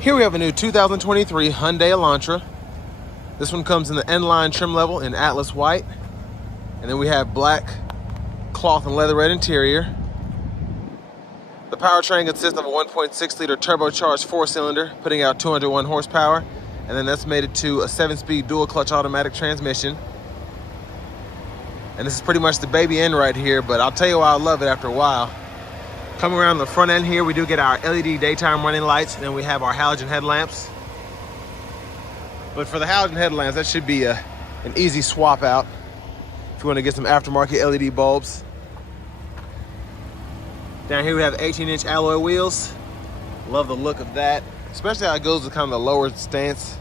Here we have a new 2023 Hyundai Elantra. This one comes in the N-line trim level in Atlas white. And then we have black cloth and leather red interior. The powertrain consists of a 1.6 liter turbocharged 4-cylinder, putting out 201 horsepower. And then that's mated to a 7-speed dual clutch automatic transmission. And this is pretty much the baby end right here, but I'll tell you why I love it after a while. Coming around the front end here, we do get our LED daytime running lights, and then we have our halogen headlamps. But for the halogen headlamps, that should be an easy swap out if you want to get some aftermarket LED bulbs. Down here we have 18-inch alloy wheels. Love the look of that, especially how it goes with kind of the lower stance.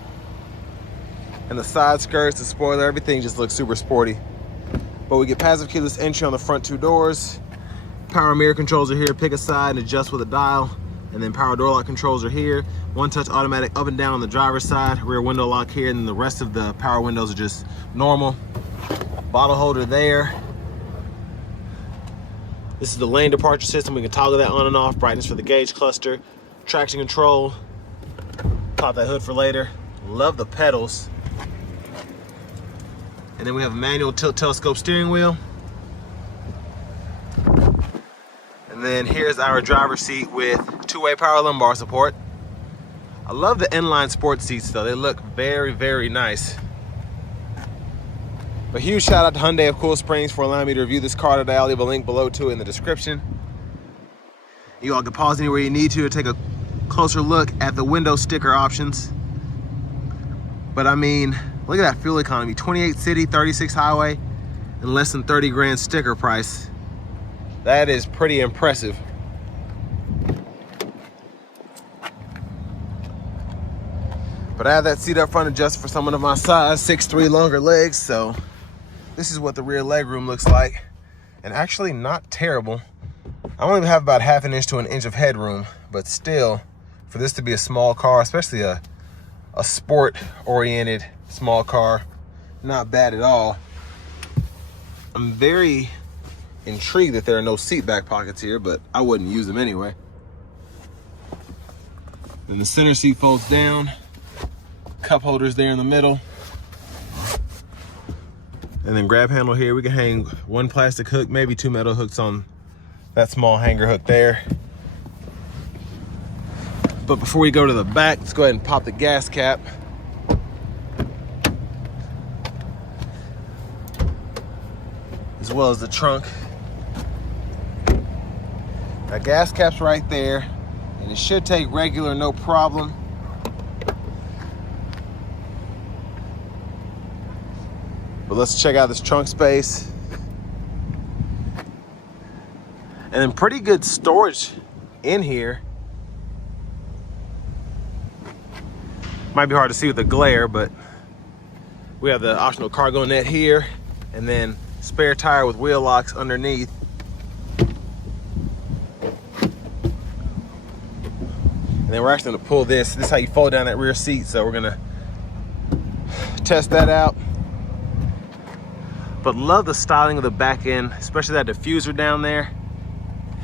And the side skirts, the spoiler, everything just looks super sporty. But we get passive keyless entry on the front two doors. Power mirror controls are here, pick a side and adjust with a dial. And then power door lock controls are here. One touch automatic up and down on the driver's side, rear window lock here, and then the rest of the power windows are just normal. Bottle holder there. This is the lane departure system. We can toggle that on and off. Brightness for the gauge cluster. Traction control. Pop that hood for later. Love the pedals. And then we have a manual tilt telescope steering wheel. And then here's our driver's seat with two-way power lumbar support. I love the N-line sport seats though. They look very, very nice. A huge shout out to Hyundai of Cool Springs for allowing me to review this car today. I'll leave a link below to it in the description. You all can pause anywhere you need to take a closer look at the window sticker options. But I mean, look at that fuel economy. 28 city, 36 highway, and less than 30 grand sticker price. That is pretty impressive. But I have that seat up front adjusted for someone of my size, 6'3", longer legs, so this is what the rear leg room looks like. And actually not terrible. I only have about half an inch to an inch of headroom, but still, for this to be a small car, especially a sport-oriented small car, not bad at all. I'm very intrigued that there are no seat back pockets here, but I wouldn't use them anyway. Then the center seat folds down. Cup holders there in the middle. And then grab handle here. We can hang one plastic hook, maybe two metal hooks on that small hanger hook there. But before we go to the back, let's go ahead and pop the gas cap. As well as the trunk. That gas cap's right there, and it should take regular, no problem. But let's check out this trunk space. And then pretty good storage in here. Might be hard to see with the glare, but we have the optional cargo net here, and then spare tire with wheel locks underneath. And then we're actually gonna pull this. This is how you fold down that rear seat, so we're gonna test that out. But love the styling of the back end, especially that diffuser down there.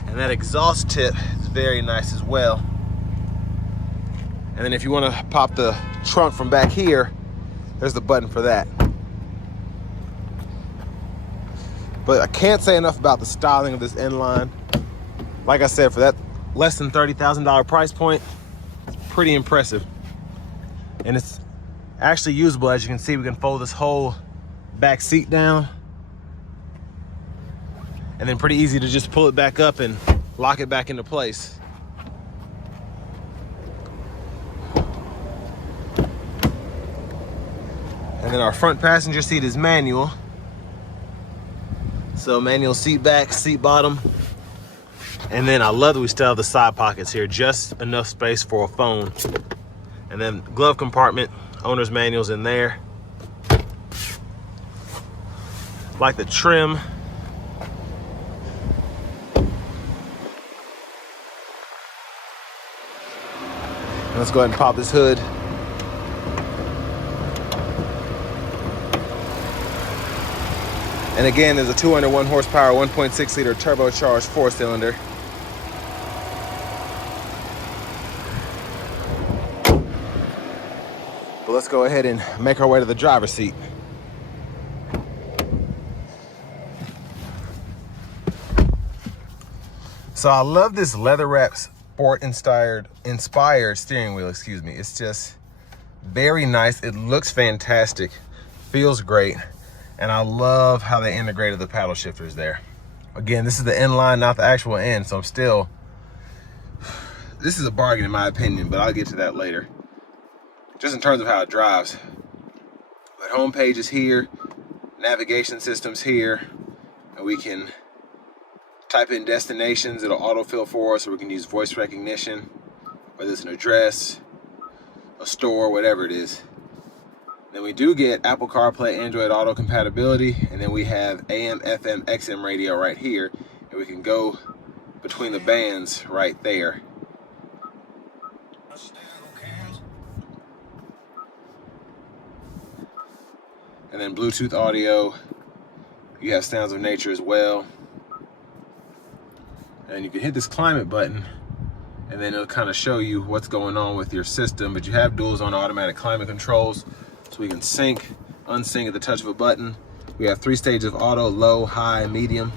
And that exhaust tip is very nice as well. And then if you want to pop the trunk from back here, there's the button for that. But I can't say enough about the styling of this N-line. Like I said, for that less than $30,000 price point, it's pretty impressive. And it's actually usable. As you can see, we can fold this whole back seat down, and then pretty easy to just pull it back up and lock it back into place. And then our front passenger seat is manual. So manual seat back, seat bottom. And then I love that we still have the side pockets here, just enough space for a phone. And then glove compartment, owner's manual's in there. Like the trim. And let's go ahead and pop this hood. And again, there's a 201 horsepower, 1.6 liter turbocharged 4-cylinder. But let's go ahead and make our way to the driver's seat. So I love this leather wrap sport inspired steering wheel, excuse me. It's just very nice. It looks fantastic, feels great. And I love how they integrated the paddle shifters there. Again, this is the N line, not the actual N. So this is a bargain in my opinion, but I'll get to that later. Just in terms of how it drives. But home page is here, navigation system's here, and we can type in destinations, it'll autofill for us, or we can use voice recognition, whether it's an address, a store, whatever it is. Then we do get Apple CarPlay, Android Auto compatibility, and then we have AM, FM, XM radio right here, and we can go between the bands right there. And then Bluetooth audio, you have Sounds of Nature as well. And you can hit this climate button and then it'll kind of show you what's going on with your system. But you have dual zone automatic climate controls, so we can sync, unsync at the touch of a button. We have 3 stages of auto, low, high, medium.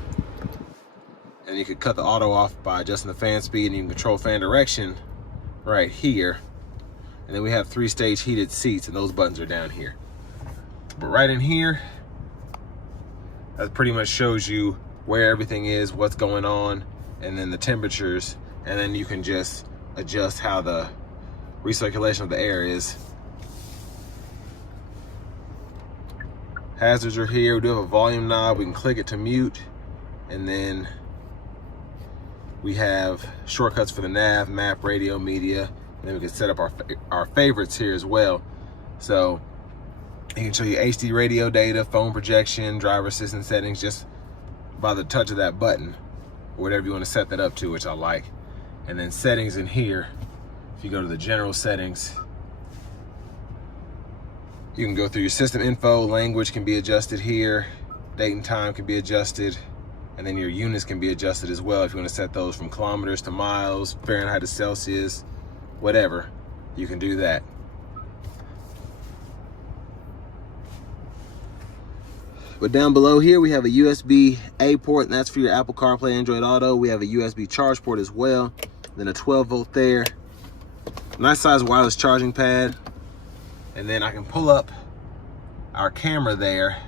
And you can cut the auto off by adjusting the fan speed, and you can control fan direction right here. And then we have 3-stage heated seats, and those buttons are down here. But right in here, that pretty much shows you where everything is, what's going on, and then the temperatures, and then you can just adjust how the recirculation of the air is. Hazards are here. We do have a volume knob. We can click it to mute, and then we have shortcuts for the nav, map, radio, media, and then we can set up our favorites here as well. So it can show you HD radio data, phone projection, driver assistant settings just by the touch of that button, or whatever you want to set that up to, which I like. And then settings in here, if you go to the general settings, you can go through your system info, language can be adjusted here, date and time can be adjusted, and then your units can be adjusted as well if you want to set those from kilometers to miles, Fahrenheit to Celsius, whatever, you can do that. But down below here, we have a USB-A port, and that's for your Apple CarPlay, Android Auto. We have a USB charge port as well, then a 12-volt there. Nice size wireless charging pad. And then I can pull up our camera there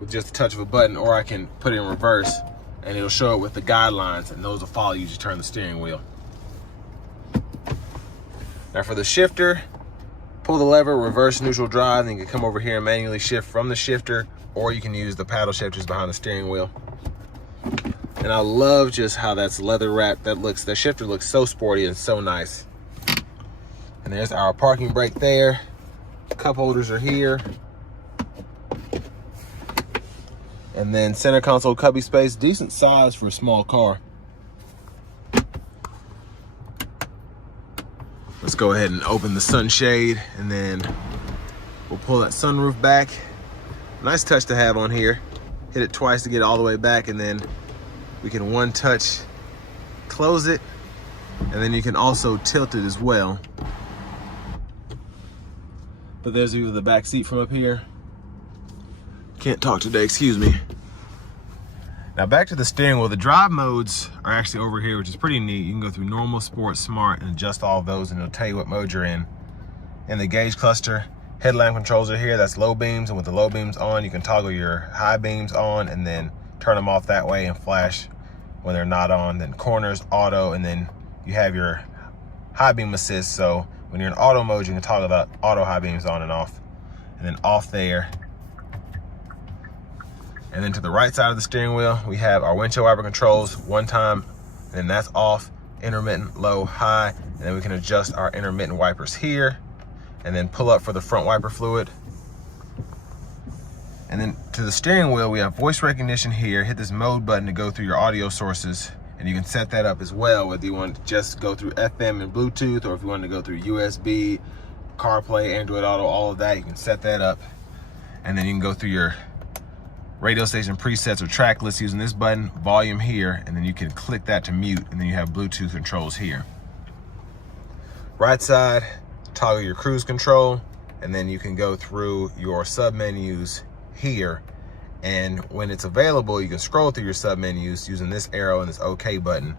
with just a touch of a button, or I can put it in reverse, and it'll show it with the guidelines, and those will follow you as you turn the steering wheel. Now for the shifter, pull the lever, reverse neutral drive, and you can come over here and manually shift from the shifter, or you can use the paddle shifters behind the steering wheel. And I love just how that's leather wrapped. That shifter looks so sporty and so nice. And there's our parking brake there. Cup holders are here. And then center console cubby space, decent size for a small car. Let's go ahead and open the sunshade, and then we'll pull that sunroof back. Nice touch to have on here. Hit it twice to get it all the way back, and then we can one touch close it, and then you can also tilt it as well. But there's a view of the back seat from up here. Can't talk today, excuse me. Now back to the steering wheel. The drive modes are actually over here, which is pretty neat. You can go through normal, sport, smart, and adjust all of those, and it'll tell you what mode you're in. In the gauge cluster, headlamp controls are here. That's low beams, and with the low beams on, you can toggle your high beams on and then turn them off that way and flash when they're not on. Then corners, auto, and then you have your high beam assist. So when you're in auto mode, you can toggle the auto high beams on and off, and then off there. And then to the right side of the steering wheel, we have our windshield wiper controls, one time, and then that's off, intermittent, low, high, and then we can adjust our intermittent wipers here, and then pull up for the front wiper fluid. And then to the steering wheel, we have voice recognition here. Hit this mode button to go through your audio sources, and you can set that up as well, whether you want to just go through FM and Bluetooth, or if you want to go through USB, CarPlay, Android Auto, all of that, you can set that up. And then you can go through your radio station presets or track lists using this button, volume here, and then you can click that to mute, and then you have Bluetooth controls here. Right side, toggle your cruise control, and then you can go through your sub menus here. And when it's available, you can scroll through your sub menus using this arrow and this OK button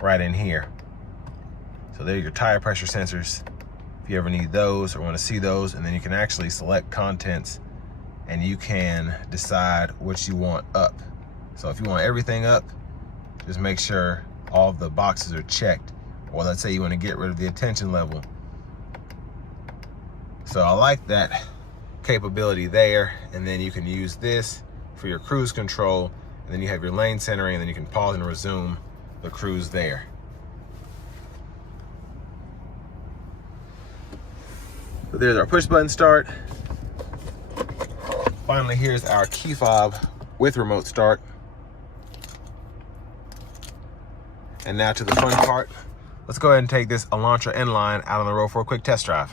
right in here. So there are your tire pressure sensors, if you ever need those or want to see those. And then you can actually select contents and you can decide what you want up. So if you want everything up, just make sure all the boxes are checked. Or let's say you want to get rid of the attention level. So I like that capability there. And then you can use this for your cruise control. And then you have your lane centering, and then you can pause and resume the cruise there. So there's our push button start. Finally, here's our key fob with remote start. And now to the fun part. Let's go ahead and take this Elantra N-Line out on the road for a quick test drive.